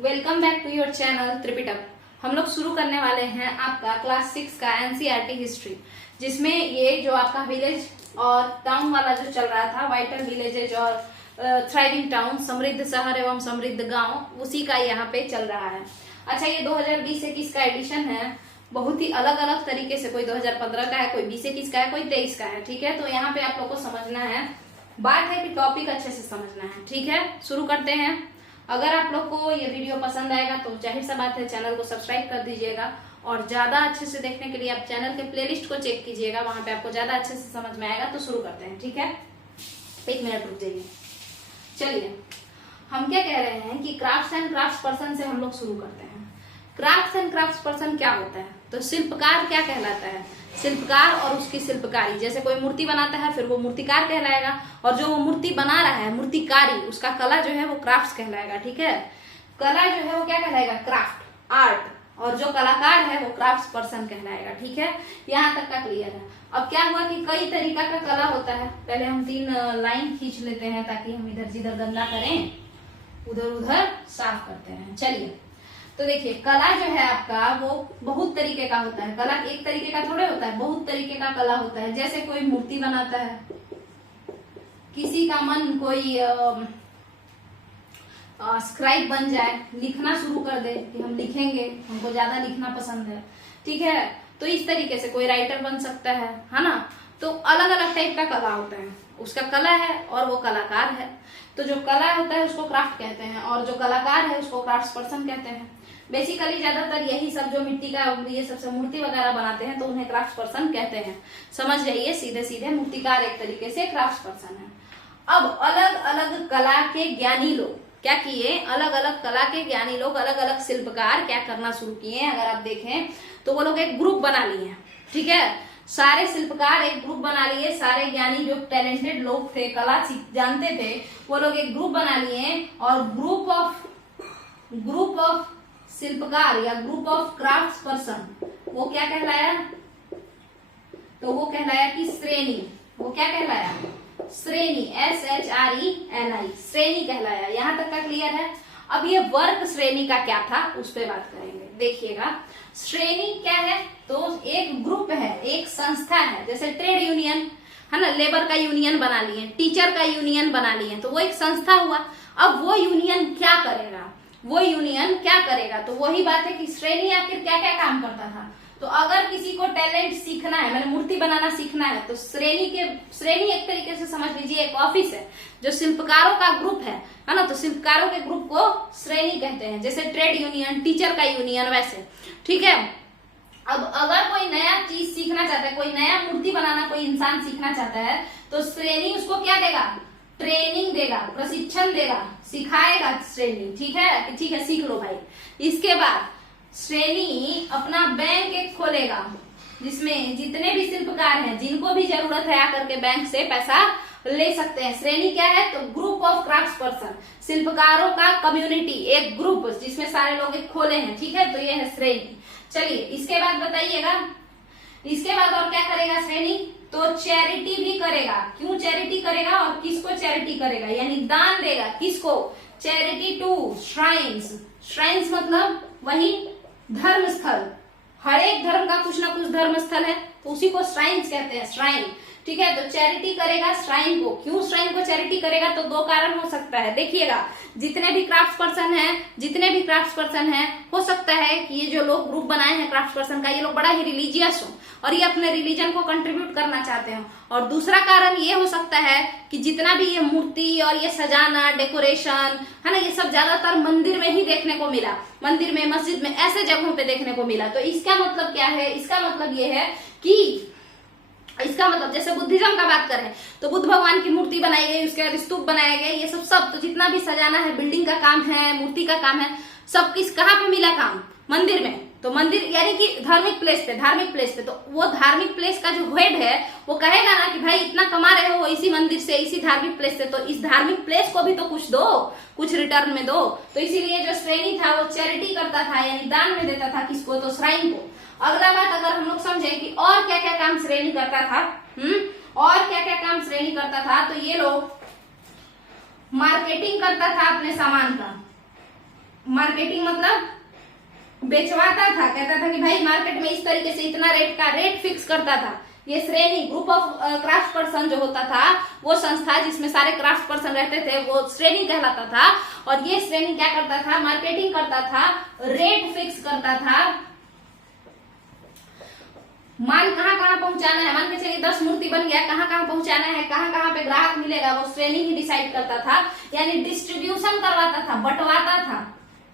Welcome back to your channel Tripitaka. हम लोग शुरू करने वाले हैं आपका क्लास 6 का एनसीईआरटी हिस्ट्री, जिसमें ये जो आपका विलेज और टाउन वाला जो चल रहा था, वाइटल विलेजेज और थ्राइविंग टाउन, समृद्ध शहर एवं समृद्ध गांव, उसी का यहाँ पे चल रहा है। अच्छा, ये 2020-21 का एडिशन है। बहुत ही अलग अलग तरीके से, कोई 2015 का है, कोई 20-21 का है, कोई 23 का है। ठीक है, तो यहाँ पे आप लोग को समझना है, बात है कि टॉपिक अच्छे से समझना है। ठीक है, शुरू करते हैं। अगर आप लोग को ये वीडियो पसंद आएगा तो जाहिर सा बात है चैनल को सब्सक्राइब कर दीजिएगा, और ज्यादा अच्छे से देखने के लिए आप चैनल के प्लेलिस्ट को चेक कीजिएगा, वहां पे आपको ज्यादा अच्छे से समझ में आएगा। तो शुरू करते हैं। ठीक है, 1 मिनट रुक जाइए। चलिए, हम क्या कह रहे हैं कि क्राफ्ट्स एंड क्राफ्ट्स पर्सन से हम लोग शुरू करते हैं। क्राफ्ट्स एंड क्राफ्ट्स पर्सन क्या होता है? तो शिल्पकार क्या कहलाता है? शिल्पकार और उसकी शिल्पकारी। जैसे कोई मूर्ति बनाता है, फिर वो मूर्तिकार कहलाएगा, और जो वो मूर्ति बना रहा है, मूर्तिकारी, उसका कला जो है वो क्राफ्ट्स कहलाएगा। ठीक है, कला जो है वो क्या कहलाएगा? Craft, art. और जो कलाकार है वो क्राफ्ट्स पर्सन कहलाएगा। ठीक है, यहाँ तक का क्लियर है। अब क्या हुआ कि कई तरीका का कला होता है। पहले हम 3 लाइन खींच लेते हैं ताकि हम इधर जिधर गंदा करें उधर उधर साफ करते हैं। चलिए, तो देखिए, कला जो है आपका वो बहुत तरीके का होता है। कला एक तरीके का थोड़े होता है, बहुत तरीके का कला होता है। जैसे कोई मूर्ति बनाता है, किसी का मन कोई स्क्राइब बन जाए, लिखना शुरू कर दे कि हम लिखेंगे, हमको ज्यादा लिखना पसंद है। ठीक है, तो इस तरीके से कोई राइटर बन सकता है ना। तो अलग अलग टाइप का कला होता है, उसका कला है और वो कलाकार है। तो जो कला होता है उसको क्राफ्ट कहते हैं, और जो कलाकार है उसको क्राफ्ट्स पर्सन कहते हैं। बेसिकली ज्यादातर यही सब जो मिट्टी का ये सबसे मूर्ति वगैरह बनाते हैं तो उन्हें क्राफ्ट्स पर्सन कहते हैं। समझ जाइए, सीधे सीधे मूर्तिकार एक तरीके से क्राफ्ट्स पर्सन है। अब अलग अलग कला के ज्ञानी लोग क्या किए? अलग अलग कला के ज्ञानी लोग, अलग अलग शिल्पकार क्या करना शुरू किए? अगर आप देखें तो वो लोग एक ग्रुप बना लिए। ठीक है, सारे शिल्पकार एक ग्रुप बना लिए, सारे ज्ञानी जो टैलेंटेड लोग थे, कला जानते थे, वो लोग एक ग्रुप बना लिए, और ग्रुप ऑफ शिल्पकार या ग्रुप ऑफ क्राफ्ट्स पर्सन, वो क्या कहलाया? तो वो कहलाया कि श्रेणी। वो क्या कहलाया? श्रेणी, SHRENI, श्रेणी कहलाया। यहां तक का क्लियर है। अब ये वर्ग श्रेणी का क्या था उस पर बात करेंगे। देखिएगा, श्रेणी क्या है? तो एक ग्रुप है, एक संस्था है। जैसे ट्रेड यूनियन है ना, लेबर का यूनियन बना लिए, टीचर का यूनियन बना लिए, तो वो एक संस्था हुआ। अब वो यूनियन क्या करेगा? तो वही बात है कि श्रेणी आखिर क्या क्या काम करता था। तो अगर किसी को टैलेंट सीखना है, मैंने मूर्ति बनाना सीखना है, तो श्रेणी एक तरीके से समझ लीजिए एक ऑफिस है जो शिल्पकारों का ग्रुप है ना। तो शिल्पकारों के ग्रुप को श्रेणी कहते हैं, जैसे ट्रेड यूनियन, टीचर का यूनियन, वैसे। ठीक है, अब अगर कोई नया चीज सीखना चाहता है, कोई नया मूर्ति बनाना कोई इंसान सीखना चाहता है, तो श्रेणी उसको क्या देगा? ट्रेनिंग देगा, प्रशिक्षण देगा, सिखाएगा श्रेणी। ठीक है, सीख लो भाई। इसके बाद श्रेणी अपना बैंक एक खोलेगा, जिसमें जितने भी शिल्पकार हैं, जिनको भी जरूरत है, आकर के बैंक से पैसा ले सकते हैं। श्रेणी क्या है? तो ग्रुप ऑफ क्राफ्ट्स पर्सन, शिल्पकारों का कम्युनिटी, एक ग्रुप जिसमें सारे लोग एक खोले हैं। ठीक है, तो ये है श्रेणी। चलिए, इसके बाद बताइएगा, इसके बाद और क्या करेगा श्रेणी? तो चैरिटी भी करेगा। क्यों चैरिटी करेगा और किसको चैरिटी करेगा? यानी दान देगा। किसको? Charity to shrines. श्राइन्स मतलब वही धर्म स्थल। हर एक धर्म का कुछ ना कुछ धर्म स्थल है, तो उसी को श्राइन्स कहते हैं, श्राइन। ठीक है, तो चैरिटी करेगा श्राइन को। क्यों श्राइन को चैरिटी करेगा? तो 2 कारण हो सकता है। देखिएगा, जितने भी क्राफ्ट पर्सन हैं, हो सकता है कि ये जो लोग ग्रुप बनाए हैं क्राफ्ट पर्सन का, ये लोग बड़ा ही रिलीजियस हो और ये अपने रिलीजन को कंट्रीब्यूट करना चाहते हो। और दूसरा कारण ये हो सकता है कि जितना भी ये मूर्ति और ये सजाना, डेकोरेशन है ना, ये सब ज्यादातर मंदिर में ही देखने को मिला, मंदिर में, मस्जिद में, ऐसे जगहों पे देखने को मिला। तो इसका मतलब क्या है? इसका मतलब ये है कि जैसे बुद्धिज्म का बात करें तो बुद्ध भगवान की मूर्ति बनाई गई, उसके बाद स्तूप बनाए गए, ये सब तो जितना भी सजाना है, बिल्डिंग का काम है, मूर्ति का काम है, सब कहाँ पे मिला काम? मंदिर में। तो मंदिर यानी कि धार्मिक प्लेस पे, तो वो धार्मिक प्लेस का जो हेड है वो कहेगा ना कि भाई इतना कमा रहे हो इसी मंदिर से, इसी धार्मिक प्लेस से, तो इस धार्मिक प्लेस को भी तो कुछ दो, कुछ रिटर्न में दो। तो इसीलिए जो श्रेणी था वो चैरिटी करता था, यानी दान में देता था। किसको? तो श्राइन को। अगला बात अगर हम लोग समझे कि और क्या क्या काम श्रेणी करता था, तो ये लोग मार्केटिंग करता था अपने सामान का। मार्केटिंग मतलब बेचवाता था, कहता था कि भाई मार्केट में इस तरीके से इतना रेट का रेट फिक्स करता था। ये श्रेणी ग्रुप ऑफ क्राफ्ट पर्सन जो होता था, वो संस्था जिसमें सारे क्राफ्ट पर्सन रहते थे, वो श्रेणी कहलाता था। और ये श्रेणी क्या करता था, मार्केटिंग करता था, रेट फिक्स करता था, माल कहाँ कहाँ पहुंचाना है, मान के चलिए 10 मूर्ति बन गया, कहाँ कहाँ पहुंचाना है, कहाँ कहाँ पे ग्राहक मिलेगा, वो श्रेणी ही डिसाइड करता था। यानी डिस्ट्रीब्यूशन करवाता था, बंटवाता था,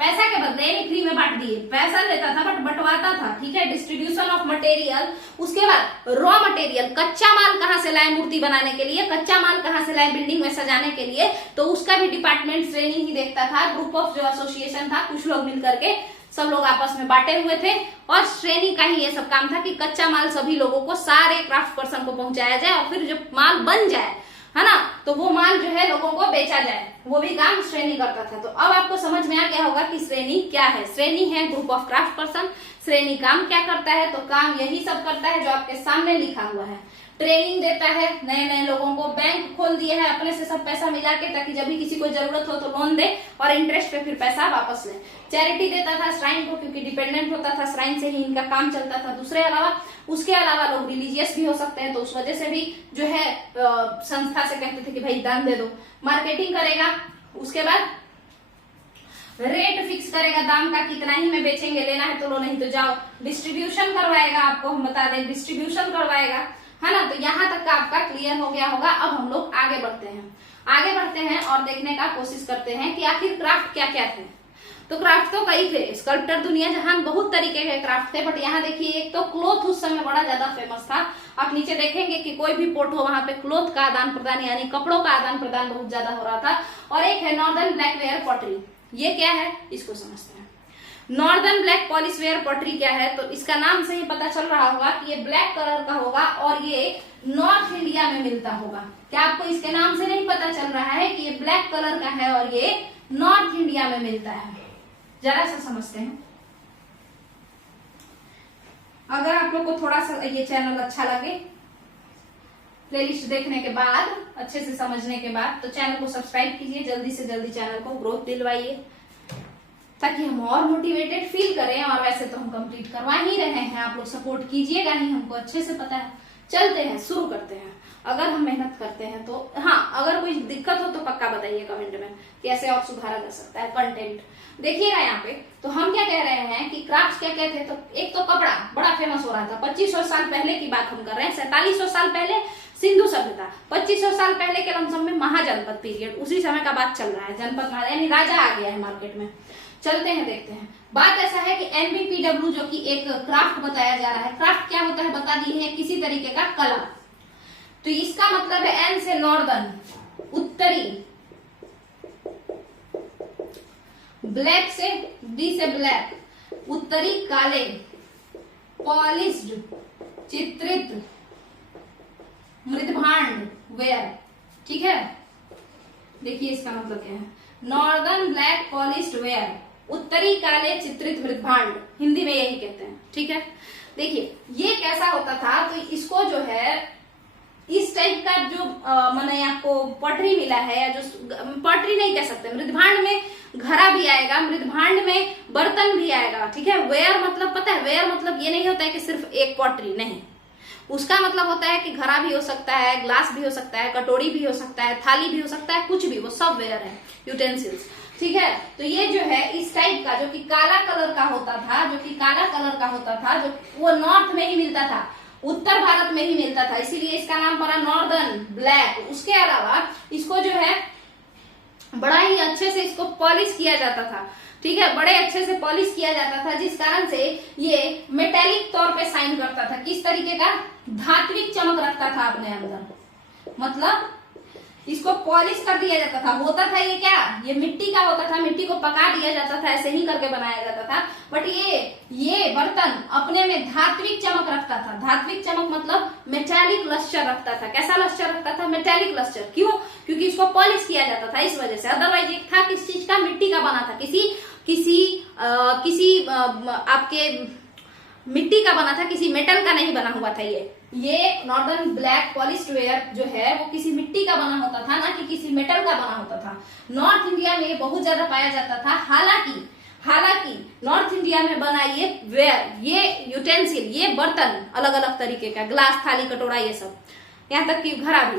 पैसा के बदले यानी फ्री में बांट दिए, पैसा लेता था बट बंटवाता था, ठीक है। डिस्ट्रीब्यूशन ऑफ मटेरियल, उसके बाद रॉ मटेरियल, कच्चा माल कहाँ से लाए मूर्ति बनाने के लिए, कच्चा माल कहाँ से लाए बिल्डिंग में सजाने के लिए, तो उसका भी डिपार्टमेंट श्रेणी ही देखता था। ग्रुप ऑफ जो एसोसिएशन था, कुछ लोग मिलकर के सब लोग आपस में बांटे हुए थे, और श्रेणी का ही ये सब काम था कि कच्चा माल सभी लोगों को, सारे क्राफ्ट पर्सन को पहुंचाया जाए, और फिर जब माल बन जाए, है ना, तो वो माल जो है लोगों को बेचा जाए, वो भी काम श्रेणी करता था। तो अब आपको समझ में आ गया होगा कि श्रेणी क्या है। श्रेणी है ग्रुप ऑफ क्राफ्ट पर्सन। श्रेणी काम क्या करता है, तो काम यही सब करता है जो आपके सामने लिखा हुआ है। ट्रेनिंग देता है नए नए लोगों को, बैंक खोल दिए है अपने से सब पैसा मिला के, ताकि जब भी किसी को जरूरत हो तो लोन दे और इंटरेस्ट पे फिर पैसा वापस ले। चैरिटी देता था श्राइन को, क्योंकि डिपेंडेंट होता था, श्राइन से ही इनका काम चलता था। उसके अलावा लोग रिलीजियस भी हो सकते हैं, तो उस वजह से भी जो है संस्था से कहते थे कि भाई दान दे दो। मार्केटिंग करेगा, उसके बाद रेट फिक्स करेगा, दाम का कितना ही में बेचेंगे, लेना है तो लो, नहीं तो जाओ। डिस्ट्रीब्यूशन करवाएगा, आपको हम बता दें डिस्ट्रीब्यूशन करवाएगा, है ना। तो यहाँ तक का आपका क्लियर हो गया होगा। अब हम लोग आगे बढ़ते हैं और देखने का कोशिश करते हैं कि आखिर क्राफ्ट क्या क्या थे। तो क्राफ्ट तो कई थे, स्कल्पटर दुनिया जहान बहुत तरीके के क्राफ्ट थे, बट यहाँ देखिए एक तो क्लोथ उस समय बड़ा ज्यादा फेमस था। आप नीचे देखेंगे कि कोई भी पोर्ट हो, वहां पे क्लोथ का आदान प्रदान यानी कपड़ों का आदान प्रदान बहुत ज्यादा हो रहा था। और एक है नॉर्दर्न ब्लैक वेयर पॉटरी। ये क्या है, इसको समझते हैं। Northern black polish ware pottery क्या है, तो इसका नाम से ही पता चल रहा होगा कि ये ब्लैक कलर का होगा और ये नॉर्थ इंडिया में मिलता होगा। क्या आपको इसके नाम से नहीं पता चल रहा है कि ये ब्लैक कलर का है और ये नॉर्थ इंडिया में मिलता है? जरा सा समझते हैं। अगर आप लोग को थोड़ा सा ये चैनल अच्छा लगे, प्लेलिस्ट देखने के बाद, अच्छे से समझने के बाद, तो चैनल को सब्सक्राइब कीजिए, जल्दी से जल्दी चैनल को ग्रोथ दिलवाइए, ताकि हम और मोटिवेटेड फील करें। और वैसे तो हम कंप्लीट करवा ही रहे हैं, आप लोग सपोर्ट कीजिएगा ही, हमको अच्छे से पता है। चलते हैं, शुरू करते हैं। अगर हम मेहनत करते हैं तो हाँ, अगर कोई दिक्कत हो तो पक्का बताइए कमेंट में कि ऐसे और सुधारा जा सकता है कंटेंट। देखिएगा यहाँ पे, तो हम क्या कह रहे हैं कि क्राफ्ट क्या कहते हैं, तो एक तो कपड़ा बड़ा फेमस हो रहा था। 2500 साल पहले की बात हम कर रहे हैं, 4700 साल पहले सिंधु सभ्यता, 2500 साल पहले के लमसम में महाजनपद पीरियड, उसी समय का बात चल रहा है। जनपद यानी राजा आ गया है मार्केट में। चलते हैं, देखते हैं। बात ऐसा है कि एनबीपीडब्ल्यू जो कि एक क्राफ्ट बताया जा रहा है, क्राफ्ट क्या होता है बता दी है, किसी तरीके का कला। तो इसका मतलब है एन से नॉर्दर्न, उत्तरी, ब्लैक से, बी से ब्लैक, उत्तरी काले, पॉलिश्ड चित्रित मृदभांड वेयर, ठीक है। देखिए इसका मतलब क्या है, नॉर्दर्न ब्लैक पॉलिश्ड वेयर, उत्तरी काले चित्रित मृदभांड, हिंदी में यही कहते हैं, ठीक है। देखिए ये कैसा होता था, तो इसको जो है इस टाइप का जो मैंने आपको पटरी मिला है, या जो पटरी नहीं कह सकते, मृदभांड में घड़ा भी आएगा, मृदभांड में बर्तन भी आएगा, ठीक है। वेयर मतलब पता है, वेयर मतलब ये नहीं होता है कि सिर्फ एक पटरी, नहीं, उसका मतलब होता है कि घड़ा भी हो सकता है, ग्लास भी हो सकता है, कटोरी भी हो सकता है, थाली भी हो सकता है, कुछ भी, वो सब वेयर है, यूटेंसिल्स, ठीक है। तो ये जो है इस टाइप का, जो कि काला कलर का होता था, जो वो नॉर्थ में ही मिलता था, उत्तर भारत में ही मिलता था, इसीलिए इसका नाम पड़ा नॉर्दर्न ब्लैक। उसके अलावा इसको जो है बड़ा ही अच्छे से इसको पॉलिश किया जाता था, ठीक है, बड़े अच्छे से पॉलिश किया जाता था, जिस कारण से ये मेटेलिक तौर पे साइन करता था। किस तरीके का, धात्विक चमक रखता था अपने अंदर, मतलब इसको पॉलिश कर दिया जाता था। होता था ये क्या, ये मिट्टी का होता था, मिट्टी को पका दिया जाता था, ऐसे ही करके बनाया जाता था। बट ये बर्तन अपने में धात्विक चमक रखता था। धात्विक चमक मतलब मेटालिक लस्टर रखता था। कैसा लस्टर रखता था, मेटालिक लस्टर। क्यों, क्योंकि इसको पॉलिश किया जाता था इस वजह से। अदरवाइज एक था किस चीज का, मिट्टी का बना था, किसी आपके मिट्टी का बना था, किसी मेटल का नहीं बना हुआ था। ये नॉर्दर्न ब्लैक पॉलिश्ड वेयर जो है वो किसी मिट्टी का बना होता था, ना कि किसी मेटल का बना होता था। नॉर्थ इंडिया में बहुत ज्यादा पाया जाता था। हालांकि इंडिया में बना ये वेयर, ये यूटेंसिल, ये बर्तन अलग अलग तरीके का, ग्लास, थाली, कटोरा, ये सब, यहाँ तक कि घड़ा भी,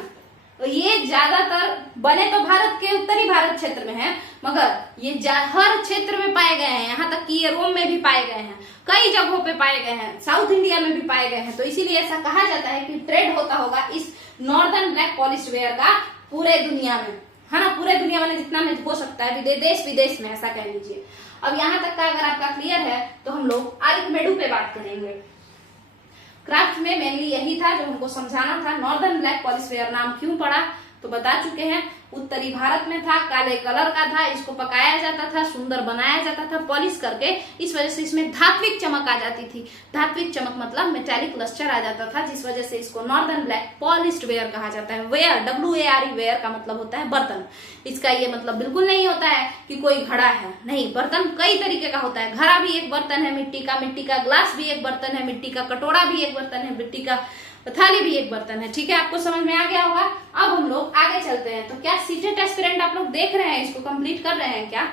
तो ये ज्यादातर बने तो भारत के उत्तरी भारत क्षेत्र में है, मगर ये हर क्षेत्र में पाए गए हैं, यहाँ तक कि ये रोम में भी पाए गए हैं, कई जगहों पे पाए गए हैं, साउथ इंडिया में भी पाए गए हैं। तो इसीलिए ऐसा कहा जाता है कि ट्रेड होता होगा इस नॉर्दर्न ब्लैक पॉलिश्ड वेयर का पूरे दुनिया में, है ना, पूरे दुनिया में जितना में हो सकता है, देश विदेश में, ऐसा कह लीजिए। अब यहाँ तक का अगर आपका क्लियर है तो हम लोग आर्किमेडू पे बात करेंगे। क्राफ्ट में मेनली यही था जो हमको समझाना था। नॉर्दर्न ब्लैक पॉलिश वेयर नाम क्यों पड़ा तो बता चुके हैं, उत्तरी भारत में था, काले कलर का था, इसको पकाया जाता था, सुंदर बनाया जाता था पॉलिश करके, इस वजह से इसमें धात्विक चमक आ जाती थी। धात्विक चमक मतलब मेटालिक लस्टर आ जाता था, जिस वजह से इसको नॉर्दर्न ब्लैक पॉलिश्ड वेयर कहा जाता है। वेयर, WARE, वेयर का मतलब होता है बर्तन। इसका ये मतलब बिल्कुल नहीं होता है कि कोई घड़ा है, नहीं, बर्तन कई तरीके का होता है। घड़ा भी एक बर्तन है मिट्टी का ग्लास भी एक बर्तन है मिट्टी का, कटोरा भी एक बर्तन है मिट्टी का, थाली भी एक बर्तन है। ठीक है, आपको समझ में आ गया होगा। अब हम लोग आगे चलते हैं। तो क्या सीटेट एस्पिरेंट आप लोग देख रहे हैं, इसको कंप्लीट कर रहे हैं क्या?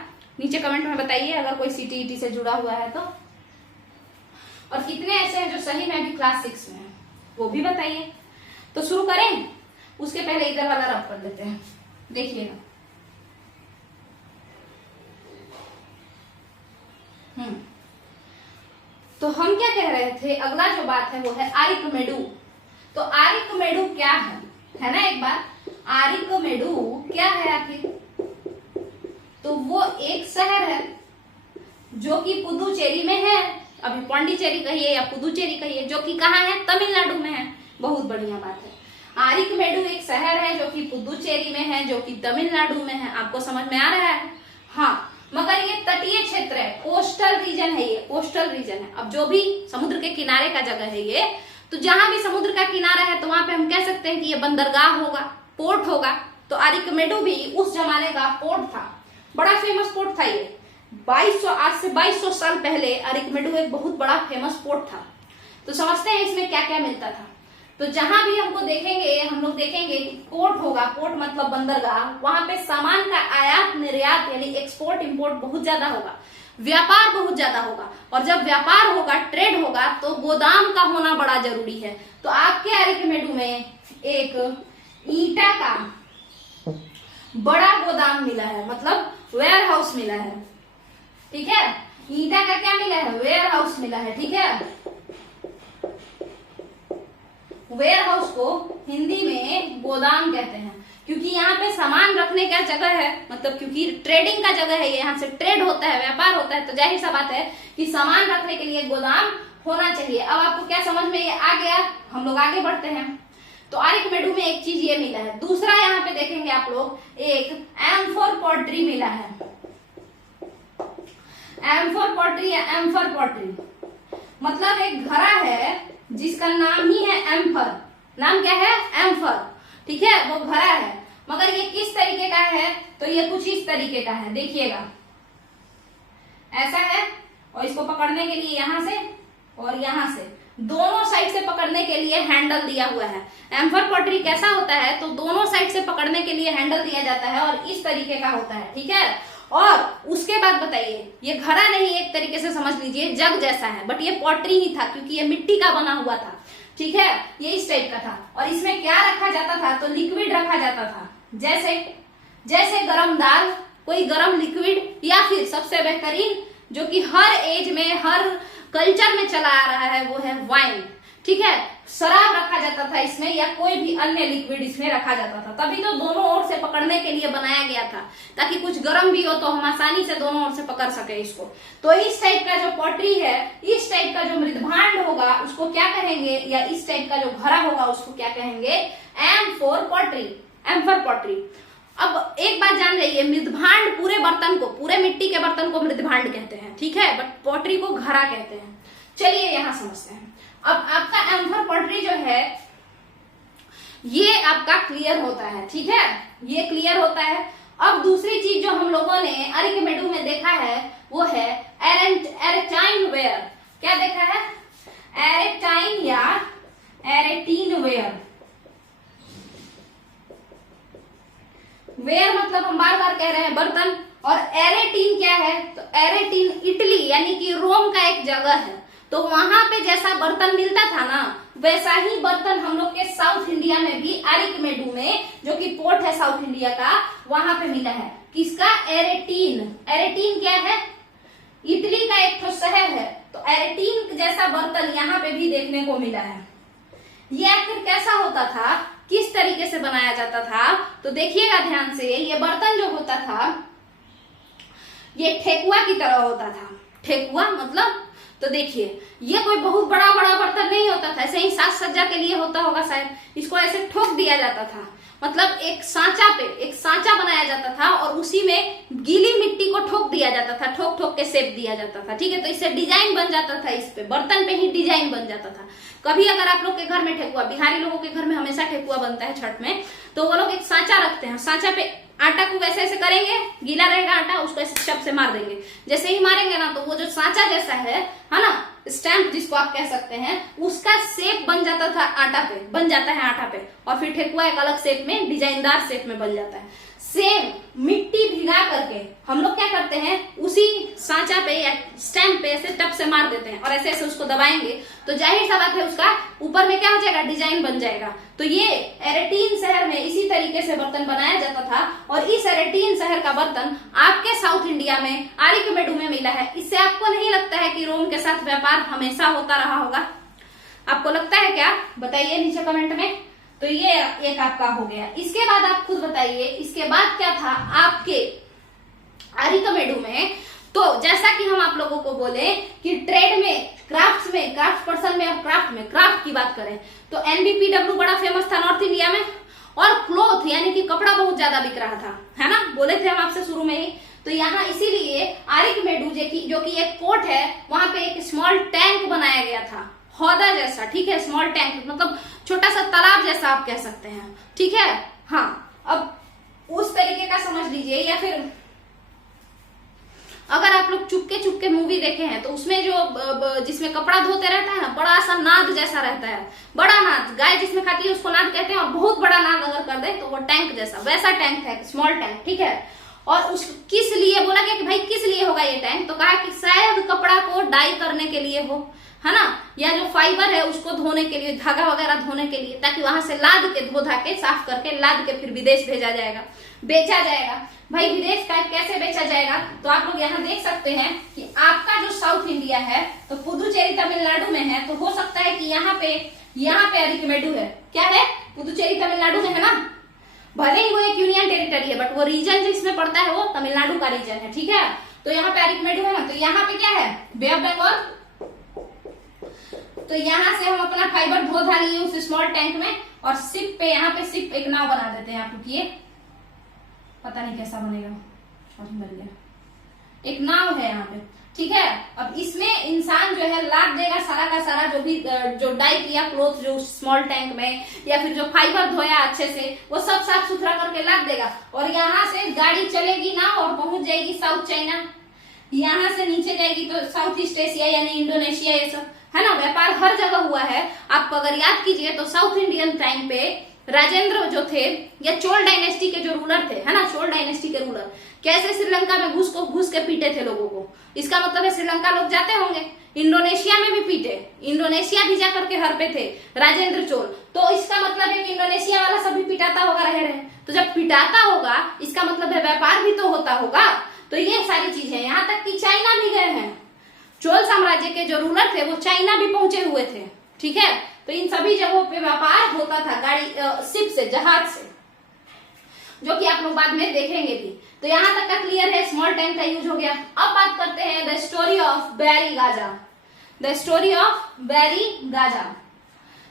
नीचे कमेंट में बताइए अगर कोई CTET से जुड़ा हुआ है तो। और कितने ऐसे हैं जो सही में अभी क्लास 6 में है, वो भी बताइए। तो शुरू करें, उसके पहले इधर वाला रब कर देते हैं, देखिएगा। तो हम क्या कह रहे थे, अगला जो बात है वो है आर्किमेडू। तो आर्किमेडू क्या है ना, एक बार आर्किमेडू क्या है आखिर? तो वो एक शहर है जो कि पुदुचेरी में है, अभी पौंडीचेरी कहिए या पुदुचेरी कहिए, जो कि कहाँ है, तमिलनाडु में है। बहुत बढ़िया बात है। आर्किमेडू एक शहर है जो कि पुदुचेरी में है, जो कि तमिलनाडु में है। आपको समझ में आ रहा है? हाँ, मगर ये तटीय क्षेत्र है, कोस्टल रीजन है, ये कोस्टल रीजन है। अब जो भी समुद्र के किनारे का जगह है ये, तो जहां भी समुद्र का किनारा है तो वहां पे हम कह सकते हैं कि ये बंदरगाह होगा, पोर्ट होगा। तो आर्किमेडू भी उस जमाने का पोर्ट था, बड़ा फेमस पोर्ट था ये। 2200 आज से 2200 साल पहले आर्किमेडू एक बहुत बड़ा फेमस पोर्ट था। तो समझते हैं इसमें क्या क्या मिलता था। तो जहां भी हमको देखेंगे, हम लोग देखेंगे कि पोर्ट होगा, पोर्ट मतलब बंदरगाह, वहां पे सामान का आयात निर्यात यानी एक्सपोर्ट इंपोर्ट बहुत ज्यादा होगा, व्यापार बहुत ज्यादा होगा। और जब व्यापार होगा, ट्रेड होगा, तो गोदाम का होना बड़ा जरूरी है। तो आपके आर्किमेडू में एक ईंटा का बड़ा गोदाम मिला है, मतलब वेयर हाउस मिला है। ठीक है, ईंटा का क्या मिला है, वेयर हाउस मिला है। ठीक है, वेयर हाउस को हिंदी में गोदाम कहते हैं, क्योंकि यहाँ पे सामान रखने का जगह है, मतलब क्योंकि ट्रेडिंग का जगह है, यहाँ से ट्रेड होता है, व्यापार होता है, तो जाहिर सा बात है कि सामान रखने के लिए गोदाम होना चाहिए। अब आपको क्या समझ में ये आ गया? हम लोग आगे बढ़ते हैं। तो आर्किमेडू में एक चीज ये मिला है। दूसरा यहाँ पे देखेंगे आप लोग, एक एम्फोर पॉटरी मिला है। एम्फोर पॉटरी या एम्फर पॉटरी मतलब एक घड़ा है जिसका नाम ही है एम्फर। नाम क्या है? एम्फर। ठीक है, वो घड़ा है, मगर ये किस तरीके का है? तो ये कुछ इस तरीके का है, देखिएगा, ऐसा है। और इसको पकड़ने के लिए यहां से और यहां से, दोनों साइड से पकड़ने के लिए हैंडल दिया हुआ है। एम्फर पॉटरी कैसा होता है? तो दोनों साइड से पकड़ने के लिए हैंडल दिया जाता है और इस तरीके का होता है। ठीक है, और उसके बाद बताइए, ये घड़ा नहीं, एक तरीके से समझ लीजिए जग जैसा है, बट ये पॉटरी ही था क्योंकि ये मिट्टी का बना हुआ था। ठीक है, ये इस टाइप का था। और इसमें क्या रखा जाता था? तो लिक्विड रखा जाता था, जैसे गरम दाल, कोई गरम लिक्विड, या फिर सबसे बेहतरीन जो कि हर एज में, हर कल्चर में चला आ रहा है, वो है वाइन। ठीक है, शराब रखा जाता था इसमें, या कोई भी अन्य लिक्विड इसमें रखा जाता था। तभी तो दोनों ओर से पकड़ने के लिए बनाया गया था, ताकि कुछ गर्म भी हो तो हम आसानी से दोनों ओर से पकड़ सके इसको। तो इस टाइप का जो पॉटरी है, इस टाइप का जो मृदभांड होगा उसको क्या कहेंगे, या इस टाइप का जो घड़ा होगा उसको क्या कहेंगे? एम्फोर पॉटरी, एम्फर पॉटरी। अब एक बात जान लीजिए, मृदभांड पूरे बर्तन को, पूरे मिट्टी के बर्तन को मृदभांड कहते हैं। ठीक है, बट पॉटरी को घड़ा कहते हैं। चलिए यहां समझते हैं। अब आपका एम्फर पॉटरी जो है ये आपका क्लियर होता है। ठीक है, ये क्लियर होता है। अब दूसरी चीज जो हम लोगों ने आर्किमेडू में देखा है वो है एरेटाइन वेयर। क्या देखा है? एरेटाइन या एरेटीन वेयर। वेयर मतलब हम बार बार कह रहे हैं बर्तन, और एरेटीन क्या है? तो एरेटीन इटली यानी कि रोम का एक जगह है, तो वहां पे जैसा बर्तन मिलता था ना, वैसा ही बर्तन हम लोग के साउथ इंडिया में भी अरिकमेडू में, जो कि पोर्ट है साउथ इंडिया का, वहां पे मिला है। किसका? एरेटीन। एरेटीन क्या है? इटली का एक तो शहर है, तो एरेटीन जैसा बर्तन यहाँ पे भी देखने को मिला है। ये आखिर कैसा होता था, किस तरीके से बनाया जाता था? तो देखिएगा ध्यान से, ये बर्तन जो होता था ये ठेकुआ की तरह होता था। ठेकुआ मतलब, तो देखिए ये कोई बहुत बड़ा बड़ा बर्तन नहीं होता था, ऐसे ही साज सज्जा के लिए होता होगा शायद, इसको ऐसे ठोक दिया जाता था, मतलब एक सांचा पे एक सांचा बनाया जाता था और उसी में गीली मिट्टी को ठोक दिया जाता था, ठोक ठोक के शेप दिया जाता था, ठीक है। तो इससे डिजाइन बन जाता था, इस पे बर्तन पे ही डिजाइन बन जाता था। कभी अगर आप लोग के घर में ठेकुआ, बिहारी लोगों के घर में हमेशा ठेकुआ बनता है छठ में, तो वो लोग एक सांचा रखते हैं, सांचा पे आटा को वैसे ऐसे करेंगे, गीला रहेगा आटा, उसको ऐसे शब्द से मार देंगे। जैसे ही मारेंगे ना, तो वो जो सांचा जैसा है ना, स्टैम्प जिसको आप कह सकते हैं, उसका शेप बन जाता था आटा पे, बन जाता है आटा पे, और फिर ठेकुआ एक अलग शेप में, डिजाइनदार शेप में बन जाता है। सेम मिट्टी भिगा करके हम लोग क्या करते हैं, उसी सांचा पे या स्टैम्प पे ऐसे टप से मार देते हैं और ऐसे ऐसे उसको दबाएंगे, तो जाहिर सा बात है उसका ऊपर में क्या हो जाएगा, डिजाइन बन जाएगा। तो ये एरेटीन शहर में इसी तरीके से बर्तन बनाया जाता था, और इस एरेटीन शहर का बर्तन आपके साउथ इंडिया में अरिकमेडू में मिला है। इससे आपको नहीं लगता है कि रोम के साथ व्यापार हमेशा होता रहा होगा? आपको लगता है क्या? बताइए नीचे कमेंट में। तो ये एक आपका हो गया। इसके बाद आप खुद बताइए, इसके बाद क्या था आपके अरिकमेडू में? तो जैसा कि हम आप लोगों को बोले कि ट्रेड में, क्राफ्ट पर्सन में, और क्राफ्ट की बात करें तो एनबीपीडब्ल्यू बड़ा फेमस था नॉर्थ इंडिया में, और क्लोथ यानी कि कपड़ा बहुत ज्यादा बिक रहा था, है ना, बोले थे हम आपसे शुरू में ही। तो यहाँ इसीलिए अरिकमेडू जो कि एक पोर्ट है, वहां पे एक स्मॉल टैंक बनाया गया था, हौदा जैसा, ठीक है, स्मॉल टैंक मतलब छोटा सा तालाब जैसा आप कह सकते हैं, ठीक है। हाँ, अब उस तरीके का समझ लीजिए। या फिर अगर आप लोग चुपके चुपके मूवी देखे हैं, तो उसमें जो जिसमें कपड़ा धोते रहता है ना, बड़ा सा नाद जैसा रहता है, बड़ा नाद, गाय जिसमें खाती है उसको नाद कहते हैं, और बहुत बड़ा नाद अगर कर दे तो वो टैंक जैसा, वैसा टैंक है, स्मॉल टैंक, ठीक है। और उस किस लिए बोला गया कि भाई किस लिए होगा ये टैंक? तो कहा कि शायद कपड़ा को डाई करने के लिए हो, है ना, या जो फाइबर है उसको धोने के लिए, धागा वगैरह धोने के लिए, ताकि वहां से लाद के, धो धा के, साफ करके लाद के फिर विदेश भेजा जाएगा, बेचा जाएगा। भाई विदेश का कैसे बेचा जाएगा? तो आप लोग यहाँ देख सकते हैं कि आपका जो साउथ इंडिया है, तो पुदुचेरी तमिलनाडु में है, तो हो सकता है कि यहाँ पे अरिकमेडू है। क्या है? पुदुचेरी तमिलनाडु में है ना, भले ही वो एक यूनियन टेरिटरी है, बट वो रीजन जिसमें पड़ता है वो तमिलनाडु का रीजन है, ठीक है। तो यहाँ पे अरिकमेडू है ना, तो यहाँ पे क्या है, बे ऑफ बंगाल। तो यहाँ से हम अपना फाइबर धो धा लिए उस स्मॉल टैंक में, और शिप पे, यहाँ पे शिप एक नाव बना देते हैं। आप रुकिए, पता नहीं कैसा बनेगा, बन गया, एक नाव है यहाँ पे, ठीक है। अब इसमें इंसान जो है लाद देगा सारा का सारा, जो डाई किया क्लोथ जो स्मॉल टैंक में, या फिर जो फाइबर धोया अच्छे से, वो सब साफ सुथरा करके लाद देगा, और यहाँ से गाड़ी चलेगी ना और पहुंच जाएगी साउथ चाइना, यहाँ से नीचे जाएगी तो साउथ ईस्ट एशिया यानी इंडोनेशिया, ये सब है ना, व्यापार हर जगह हुआ है। आपको अगर याद कीजिए तो साउथ इंडियन टाइम पे राजेंद्र जो थे, या चोल डायनेस्टी के जो रूलर थे, है ना, चोल डायनेस्टी के रूलर कैसे श्रीलंका में घुस के पीटे थे लोगों को। इसका मतलब है श्रीलंका लोग जाते होंगे, इंडोनेशिया में भी पीटे, इंडोनेशिया भी जाकर के हर पे थे राजेंद्र चोल। तो इसका मतलब है कि इंडोनेशिया वाला सब भी पिटाता होगा रहे। तो जब पिटाता होगा, इसका मतलब है व्यापार भी तो होता होगा। तो ये सारी चीजें, यहाँ तक कि चाइना भी गए हैं, चोल साम्राज्य के जो रूलर थे वो चाइना भी पहुंचे हुए थे, ठीक है। तो इन सभी जगहों पे व्यापार होता था गाड़ी, शिप से, जहाज से, जो कि आप लोग बाद में देखेंगे भी। तो यहाँ तक का क्लियर है, स्मॉल टैंक का यूज हो गया। अब बात करते हैं the story of Barygaza. The story of Barygaza,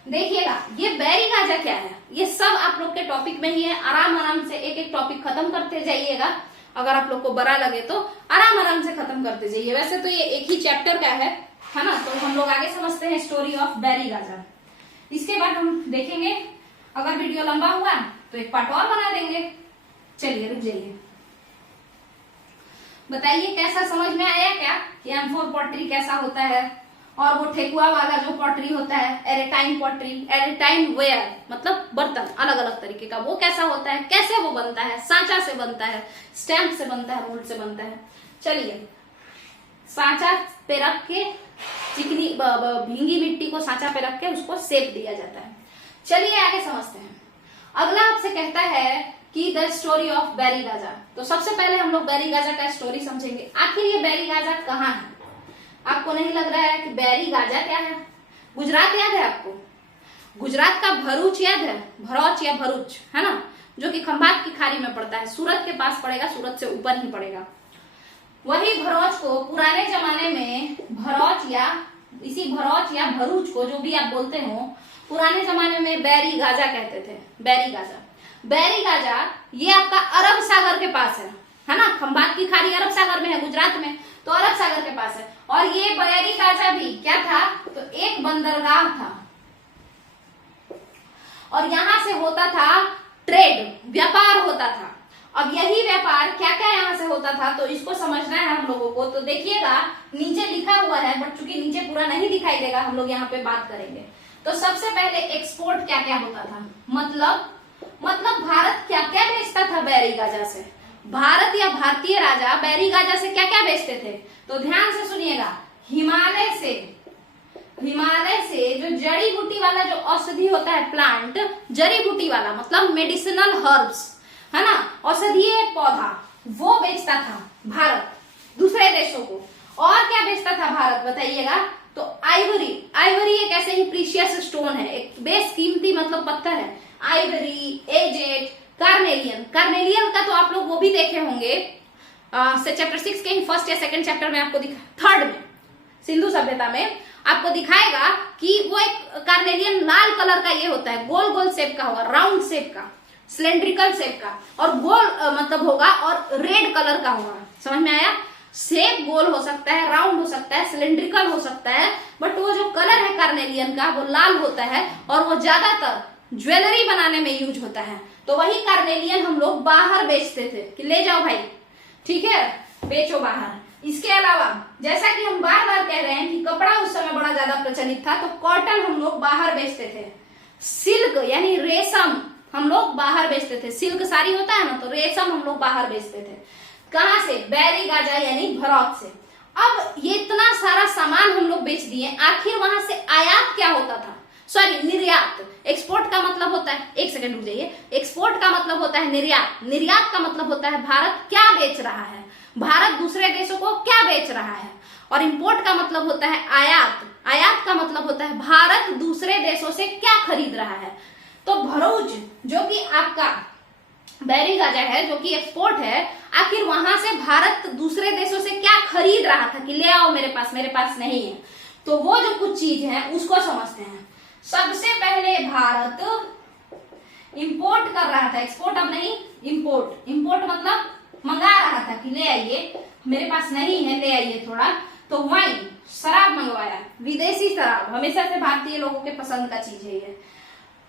देखिएगा ये बैरी गाजा क्या है, ये सब आप लोग के टॉपिक में ही है। आराम से एक एक टॉपिक खत्म करते जाइएगा, अगर आप लोग को बड़ा लगे तो आराम से खत्म करते जाइए। वैसे तो ये एक ही चैप्टर का है ना, तो हम लोग आगे समझते हैं स्टोरी ऑफ बैरी गाजा। इसके बाद हम देखेंगे, अगर वीडियो लंबा हुआ तो एक पार्ट और बना देंगे। चलिए रुक जाइए, बताइए कैसा समझ में आया क्या कि M4 पोट्री कैसा होता है, और वो ठेकुआ वाला जो पॉटरी होता है, एरेटाइन पॉटरी, एरेटाइन वेयर मतलब बर्तन अलग अलग तरीके का, वो कैसा होता है, कैसे वो बनता है, सांचा से बनता है, स्टैम्प से बनता है, मोल्ड से बनता है। चलिए, सांचा पे रख के चिकनी भींगी मिट्टी को सांचा पे रख के उसको सेक दिया जाता है। चलिए आगे समझते हैं। अगला आपसे कहता है कि the story of Barygaza. तो सबसे पहले हम लोग बैरी गाजा का स्टोरी समझेंगे। आखिर ये बैरी गाजा कहाँ है? आपको नहीं लग रहा है कि बैरी गाजा क्या है? गुजरात याद है आपको? गुजरात का भरूच याद है? भरूच या भरूच है ना, जो कि खंभात की खाड़ी में पड़ता है, सूरत के पास पड़ेगा, सूरत से ऊपर ही पड़ेगा। वही भरूच को पुराने जमाने में भरूच या इसी भरूच या भरूच को जो भी आप बोलते हो, पुराने जमाने में बैरी गाजा कहते थे। बैरी गाजा, बैरी गाजा ये आपका अरब सागर के पास है ना, खंभात की खाड़ी अरब सागर में है, गुजरात में, तो अरब सागर के पास है। और ये बैरी गाजा भी क्या था? तो एक बंदरगाह था और यहां से होता था ट्रेड, व्यापार होता था। अब यही व्यापार क्या क्या यहाँ से होता था, तो इसको समझना है हम लोगों को। तो देखिएगा नीचे लिखा हुआ है, बट चूंकि नीचे पूरा नहीं दिखाई देगा, हम लोग यहाँ पे बात करेंगे। तो सबसे पहले एक्सपोर्ट क्या क्या होता था, मतलब भारत क्या क्या बेचता था बैरी गाजा से। भारत या भारतीय राजा बैरी गाजा से क्या क्या बेचते थे, तो ध्यान से सुनिएगा। हिमालय से जो जड़ी बूटी वाला जो औषधि होता है, प्लांट, जड़ी बूटी वाला मतलब मेडिसिनल हर्ब्स है ना, औषधीय पौधा, वो बेचता था भारत दूसरे देशों को। और क्या बेचता था भारत बताइएगा? तो आइवरी एक ऐसे ही प्रीशियस स्टोन है, एक बेस कीमती मतलब पत्थर है। आइवरी, एजेट, कार्नेलियन का तो आप लोग वो भी देखे होंगे, चैप्टर 6 के ही फर्स्ट या सेकंड चैप्टर में आपको थर्ड में सिंधु सभ्यता में आपको दिखाएगा कि वो एक कार्नेलियन लाल कलर का ये होता है, गोल गोल शेप का होगा, राउंड शेप का, सिलेंड्रिकल शेप का, और गोल मतलब होगा और रेड कलर का होगा। समझ में आया? शेप गोल हो सकता है, राउंड हो सकता है, सिलेंड्रिकल हो सकता है, बट वो जो कलर है कार्नेलियन का वो लाल होता है और वो ज्यादातर ज्वेलरी बनाने में यूज होता है। तो वही कार्नेलियन हम लोग बाहर बेचते थे कि ले जाओ भाई, ठीक है, बेचो बाहर। इसके अलावा जैसा कि हम बार बार कह रहे हैं कि कपड़ा उस समय बड़ा ज्यादा प्रचलित था, तो कॉटन हम लोग बाहर बेचते थे। सिल्क यानी रेशम हम लोग बाहर बेचते थे। सिल्क साड़ी होता है ना, तो रेशम हम लोग बाहर बेचते थे। कहां से? बैरी गाजा यानी भरौत से। अब ये इतना सारा सामान हम लोग बेच दिए, आखिर वहां से आयात क्या होता था? सॉरी, निर्यात। एक्सपोर्ट का मतलब होता है, एक सेकंड रुक जाइए, एक्सपोर्ट का मतलब होता है निर्यात, निर्यात का मतलब होता है भारत क्या बेच रहा है, भारत दूसरे देशों को क्या बेच रहा है। और इंपोर्ट का मतलब होता है आयात, आयात का मतलब होता है भारत दूसरे देशों से क्या खरीद रहा है। तो भरूच जो कि आपका बैरी गाजा है, जो कि एक्सपोर्ट है, आखिर वहां से भारत दूसरे देशों से क्या खरीद रहा था कि ले आओ मेरे पास नहीं है। तो वो जो कुछ चीज है उसको समझते हैं। सबसे पहले भारत इंपोर्ट कर रहा था, एक्सपोर्ट अब नहीं, इंपोर्ट। इंपोर्ट मतलब मंगा रहा था कि ले आइए, मेरे पास नहीं है, ले आइए थोड़ा। तो वाइन, शराब मंगवाया, विदेशी शराब, हमेशा से भारतीय लोगों के पसंद का चीज है ये।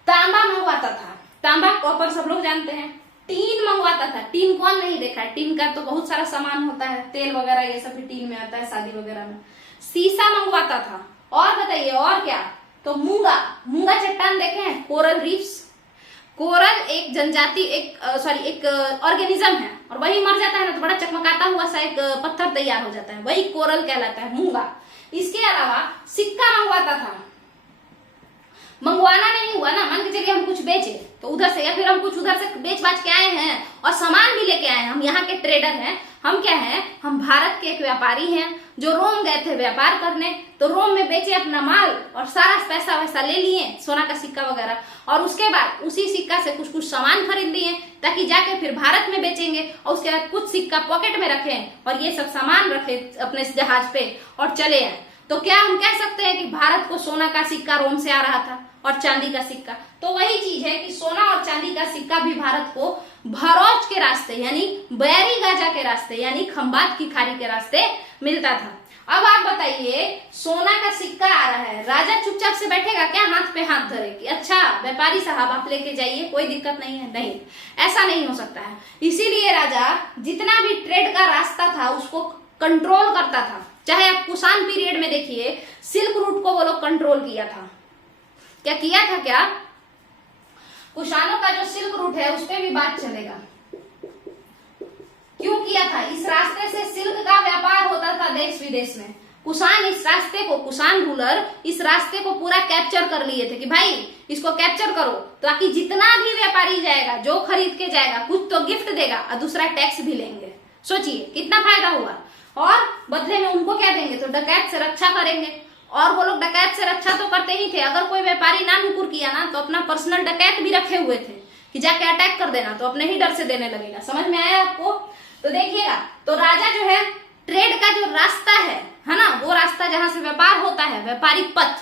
तांबा मंगवाता था, तांबा कॉपर सब लोग जानते हैं। टीन मंगवाता था, टीन कौन नहीं देखा है, टीन का तो बहुत सारा सामान होता है, तेल वगैरह ये सब भी टीन में आता है, शादी वगैरह में। शीशा मंगवाता था। और बताइए और क्या? तो मूंगा चट्टान देखे हैं, कोरल रीफ्स। कोरल एक जनजाति, एक ऑर्गेनिज्म है, और वही मर जाता है ना तो बड़ा चकमकाता हुआ सा एक पत्थर तैयार हो जाता है, वही कोरल कहलाता है, मूंगा। इसके अलावा सिक्का मंगवाता था। मंगवाना नहीं हुआ ना, मान के चलिए हम कुछ बेचे तो उधर से, या फिर हम कुछ उधर से बेच बाच के आए हैं और सामान भी लेके आए हैं, हम यहाँ के ट्रेडर हैं, हम क्या हैं, हम भारत के एक व्यापारी हैं जो रोम गए थे व्यापार करने, तो रोम में बेचे अपना माल और सारा पैसा वैसा ले लिए, सोना का सिक्का वगैरह, और उसके बाद उसी सिक्का से कुछ कुछ सामान खरीद लिए ताकि जाके फिर भारत में बेचेंगे, और उसके बाद कुछ सिक्का पॉकेट में रखें और ये सब सामान रखे अपने जहाज पे और चले आए। तो क्या हम कह सकते हैं कि भारत को सोना का सिक्का रोम से आ रहा था और चांदी का सिक्का? तो वही चीज है कि सोना और चांदी का सिक्का भी भारत को भरूच के रास्ते यानी बैरी गाजा के रास्ते यानी खंभात की खाड़ी के रास्ते मिलता था। अब आप बताइए, सोना का सिक्का आ रहा है, राजा चुपचाप से बैठेगा क्या हाथ पे हाथ धरे कि अच्छा व्यापारी साहब आप लेके जाइए, कोई दिक्कत नहीं है? नहीं, ऐसा नहीं हो सकता है। इसीलिए राजा जितना भी ट्रेड का रास्ता था उसको कंट्रोल करता था। चाहे आप कुषाण पीरियड में देखिए, सिल्क रूट को वो लोग कंट्रोल किया था। क्या किया था? क्या कुषाणों का जो सिल्क रूट है उस पर भी बात चलेगा। क्यों किया था? इस रास्ते से सिल्क का व्यापार होता था देश विदेश में। कुषाण इस रास्ते को, कुषाण रूलर इस रास्ते को पूरा कैप्चर कर लिए थे कि भाई इसको कैप्चर करो, ताकि जितना भी व्यापारी जाएगा, जो खरीद के जाएगा, कुछ तो गिफ्ट देगा और दूसरा टैक्स भी लेंगे। सोचिए कितना फायदा हुआ। और बदले में उनको क्या देंगे? तो डकैत से रक्षा करेंगे। और वो लोग डकैत से रक्षा तो करते ही थे। अगर कोई व्यापारी ना नुकुर किया ना, तो अपना पर्सनल डकैत भी रखे हुए थे कि जाके अटैक कर देना, तो अपने ही डर से देने लगेगा। समझ में आया आपको? तो देखिएगा, तो राजा जो है, ट्रेड का जो रास्ता है ना, वो रास्ता जहां से व्यापार होता है, व्यापारिक पथ,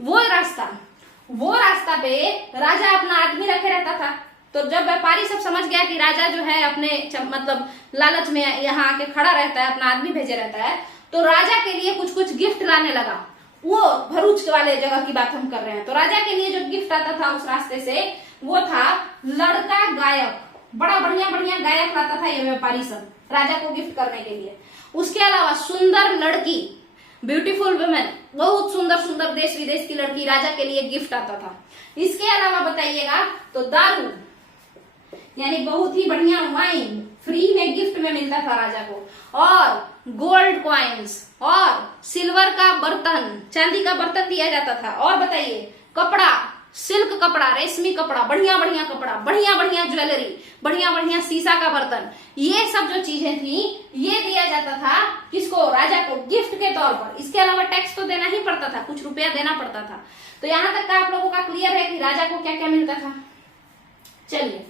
वो रास्ता पे राजा अपना आदमी रखे रहता था। तो जब व्यापारी सब समझ गया कि राजा जो है अपने मतलब लालच में यहाँ आके खड़ा रहता है, अपना आदमी भेजे रहता है, तो राजा के लिए कुछ कुछ गिफ्ट लाने लगा। वो भरूच वाले जगह की बात हम कर रहे हैं। तो राजा के लिए जो गिफ्ट आता था उस रास्ते से, वो था लड़का गायक। बड़ा बढ़िया बढ़िया गायक लाता था ये व्यापारी सब राजा को गिफ्ट करने के लिए। उसके अलावा सुंदर लड़की, ब्यूटीफुल वुमेन, बहुत सुंदर सुंदर देश विदेश की लड़की राजा के लिए गिफ्ट आता था। इसके अलावा बताइएगा तो दारू, यानी बहुत ही बढ़िया वाइन फ्री में गिफ्ट में मिलता था राजा को, और गोल्ड कॉइन्स और सिल्वर का बर्तन, चांदी का बर्तन दिया जाता था। और बताइए कपड़ा, सिल्क कपड़ा, रेशमी कपड़ा, बढ़िया बढ़िया कपड़ा, बढ़िया बढ़िया ज्वेलरी, बढ़िया बढ़िया शीशा का बर्तन, ये सब जो चीजें थी ये दिया जाता था किसको? राजा को, गिफ्ट के तौर पर। इसके अलावा टैक्स तो देना ही पड़ता था, कुछ रुपया देना पड़ता था। तो यहां तक का आप लोगों का क्लियर है कि राजा को क्या क्या मिलता था। चलिए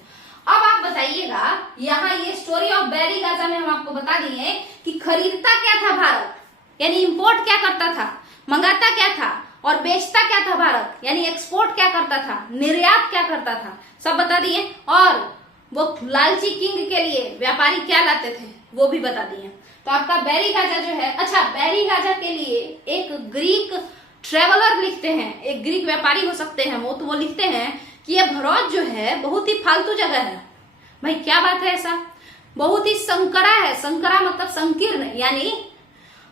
अब आप बताइएगा, यहाँ ये स्टोरी ऑफ बैरी गाजा में हम आपको बता दिए कि खरीदता क्या था भारत, यानी इंपोर्ट क्या करता था, मंगाता क्या था, और बेचता क्या था भारत, यानी एक्सपोर्ट क्या करता था, निर्यात क्या करता था, सब बता दिए। और वो लालची किंग के लिए व्यापारी क्या लाते थे वो भी बता दिए। तो आपका बैरी गाजा जो है, अच्छा बैरी गाजा के लिए एक ग्रीक ट्रेवलर लिखते हैं, एक ग्रीक व्यापारी हो सकते हैं वो, तो वो लिखते हैं कि ये भरौच जो है बहुत ही फालतू जगह है। भाई क्या बात है ऐसा? बहुत ही संकरा है। संकरा मतलब संकीर्ण, यानी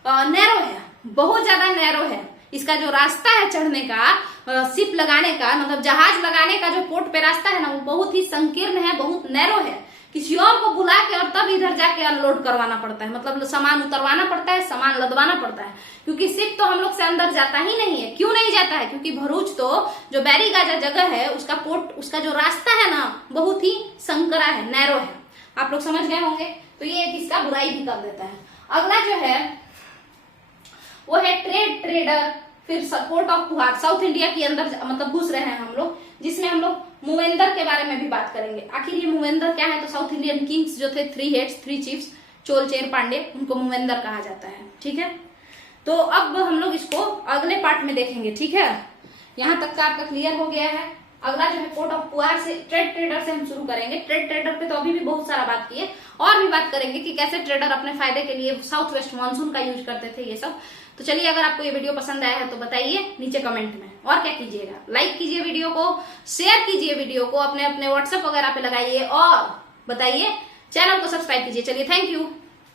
नैरो है, बहुत ज्यादा नैरो है। इसका जो रास्ता है चढ़ने का, शिप लगाने का, मतलब जहाज लगाने का जो पोर्ट पे रास्ता है ना, वो बहुत ही संकीर्ण है, बहुत नैरो है। किसी और को बुला के और तब इधर जाके अनलोड करवाना पड़ता है, मतलब सामान उतरवाना पड़ता है, सामान लदवाना पड़ता है, क्योंकि शिप तो हम लोग से अंदर जाता ही नहीं है। क्यों नहीं जाता है? क्योंकि भरूच तो जो बैरी गाजा जगह है, उसका पोर्ट, उसका जो रास्ता है ना, बहुत ही संकरा है, नैरो है। आप लोग समझ गए होंगे। तो ये इसका बुराई भी कर देता है। अगला जो है वो है ट्रेडर, फिर पोर्ट ऑफ फुहार, साउथ इंडिया के अंदर मतलब घुस रहे हैं हम लोग, जिसमें हम लोग मूवेंदर के बारे में भी बात करेंगे। आखिर ये मूवेंदर क्या है? तो साउथ इंडियन किंग्स जो थे, 3 हेड्स 3 चीफ्स, चोल चेर पांडे, उनको मूवेंदर कहा जाता है। ठीक है, तो अब हम लोग इसको अगले पार्ट में देखेंगे। ठीक है, यहां तक का आपका क्लियर हो गया है। अगला जो है पोर्ट ऑफ पुआर से, ट्रेडर से हम शुरू करेंगे। ट्रेडर पे तो अभी भी बहुत सारा बात किए, और भी बात करेंगे कि कैसे ट्रेडर अपने फायदे के लिए साउथ वेस्ट मानसून का यूज करते थे, ये सब। तो चलिए, अगर आपको ये वीडियो पसंद आया है तो बताइए नीचे कमेंट में। और क्या कीजिएगा, लाइक कीजिए वीडियो को, शेयर कीजिए वीडियो को, अपने अपने व्हाट्सएप वगैरह पे लगाइए, और बताइए, चैनल को सब्सक्राइब कीजिए। चलिए, थैंक यू।